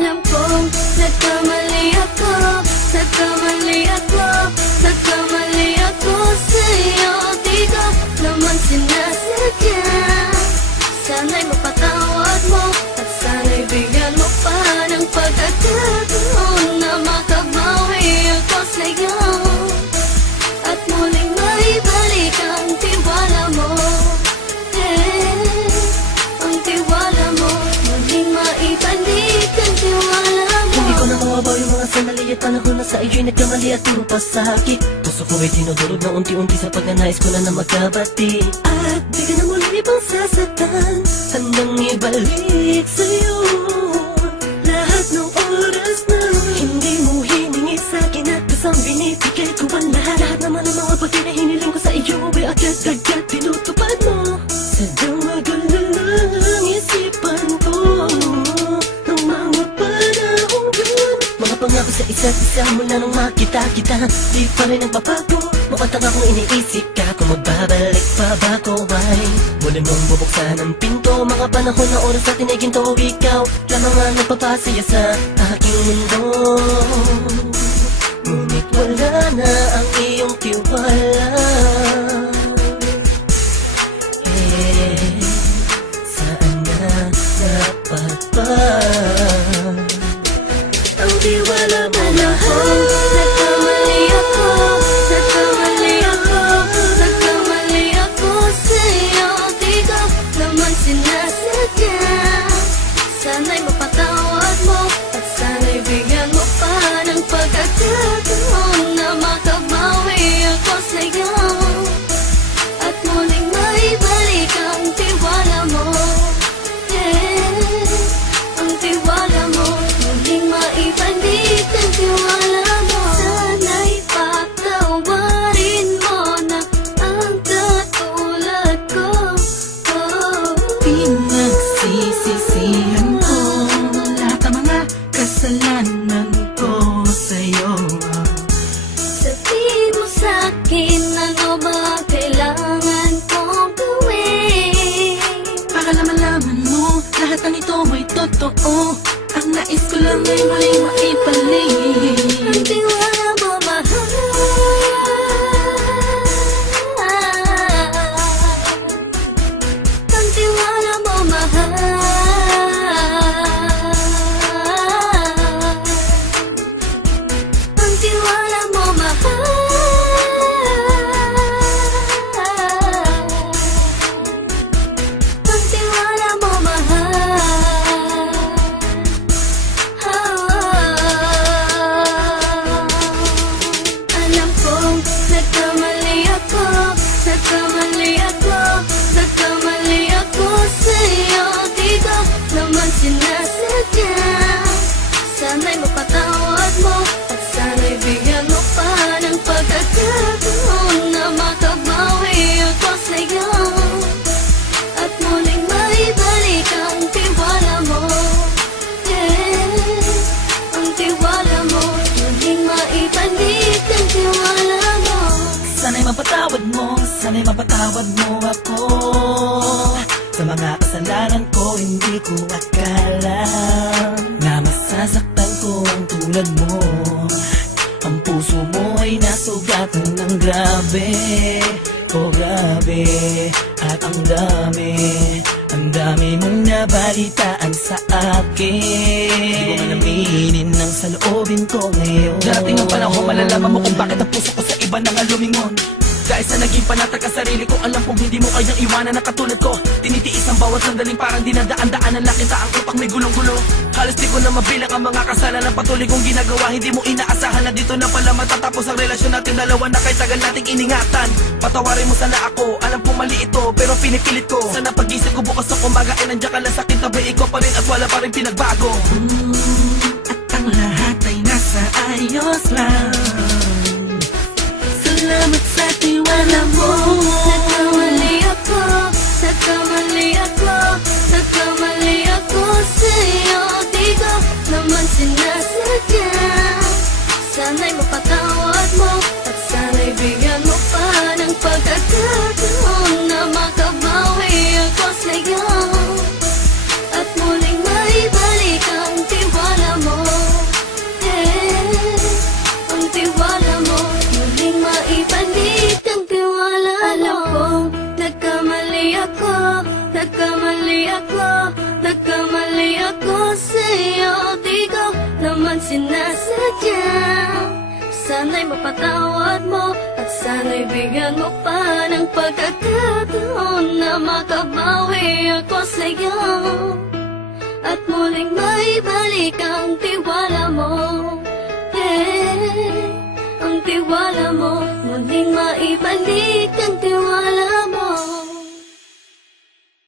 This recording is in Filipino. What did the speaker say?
Alam kong nagkamali ako, nagkamali ako, nagkamali ako sa'yo. Di ko naman sinasadya. Sana'y mapatawad mo at sana'y bigyan mo pa ng pagkakataon na makabawi ako sa'yo at muling maibalik ang tiwala mo. Ang tiwala mo, muling maibalik ang tiwala mo. Hindi ko na mawabaw yung mga sandali at panahon na sa iyo'y nagkamali at puro pasakit. Puso ko ay tinudurog na unti-unti sa pagnanais ko na magkabati. At di ka na muli pang sasaktan, handang ibalik sa'yo lahat ng oras na hindi mo hiningi sa'kin at kusang binibigay ko ang lahat. Lahat naman ng mga bagay na hiniling ko sa iyo ay agad-agad tinutupad mo. Sadyang magulo lang isipan ko ng mga panahon yun. Mga pangako sa isa't isa mula nung makita kita, di pa rin nagbabago. Mapatang akong iniisip ka kung magbabalik pa ba ko ay muli mong bubuksan ang pinto. Mga panahon na oras natin ay ginto, ikaw lamang ang nagpapasaya sa aking mundo. Ngunit wala na ang iyong tiwala. Saan na dapat ba ang tiwala mo? Alam kong nagkamali ako, nagkamali ako, nagkamali ako sa'yo. Di ko naman sinasadya. Sana'y mapatawad mo at sana'y bigyan mo pa ng pagkakataon na makabawi ako sa'yo at muling maibalik ang tiwala mo. Ang tiwala mo, muling maibalik ang tiwala mo. Sana'y patawarin mo na ang katulad ko. Pinagsisisihan ko lahat ng mga kasalanan ko sa'yo. Sabihin mo sa'kin ano ba kailangan kong gawin Para malaman mo lahat ng ito ay totoo. Ang nais ko lang ay muling maibalik ang tiwala mo, mahal. Ang tiwala mo, mahal. Ang tiwala mo, mahal. Ang tiwala mo, mahal. Alam kong nagkamali ako, nagkamali ako, nagkamali ako sa'yo. Di ko naman sinasadya. Sana'y mapatawad mo at sana'y bigyan mo pa ng pagkakataon na makabawi ako sa'yo at muling maibalik ang tiwala mo. Ang tiwala mo, muling maibalik ang tiwala mo. Sana'y mapatawad mo, sana'y mapatawad mo ako sa mga kasalanan ko. Hindi ko akala na masasaktan ko ang tulad mo. Ang puso mo ay nasugatan ng grabe, oh grabe. At ang dami mong nabalitaan sa akin. Di ko man aminin ang saloobin ko ngayon. Darating ang panahon, malalaman mo kung bakit ang puso ko sa iba nang lumingon. Dahil sa naging panatag ang sarili ko, alam kong hindi mo kayang iwanan na katulad ko. Tinitiis ang bawat sandaling parang dinadaan-daanan lang kita. Ang utak may gulong-gulo. Halos di ko na mabilang ang mga kasalanan patuloy kong ginagawa. Hindi mo inaasahan na dito na pala matatapos ang relasyon natin dalawa na kahit tagal nating iningatan. Patawarin mo sana ako, alam kong mali ito pero pinipilit ko. Sana pag-isip ko bukas ng umaga ay nandiyan ka lang sa akin, tabi ikaw pa rin at wala pa rin pinagbago. At ang lahat ay nasa ayos lang. Salamat sa tiwala mo. Nagkamali ako, nagkamali ako, nagkamali ako sa'yo. Di ko naman sinasadya. Sana'y mapatawad mo at sana'y bigyan mo pa ng pagkakataon na makabawi ako sa'yo at muling maibalik ang tiwala sadya. Sana'y mapatawad mo at sana'y bigyan mo pa ng pagkakataon na makabawi ako sa'yo at muling maibalik ang tiwala mo. Ang tiwala mo, muling maibalik ang tiwala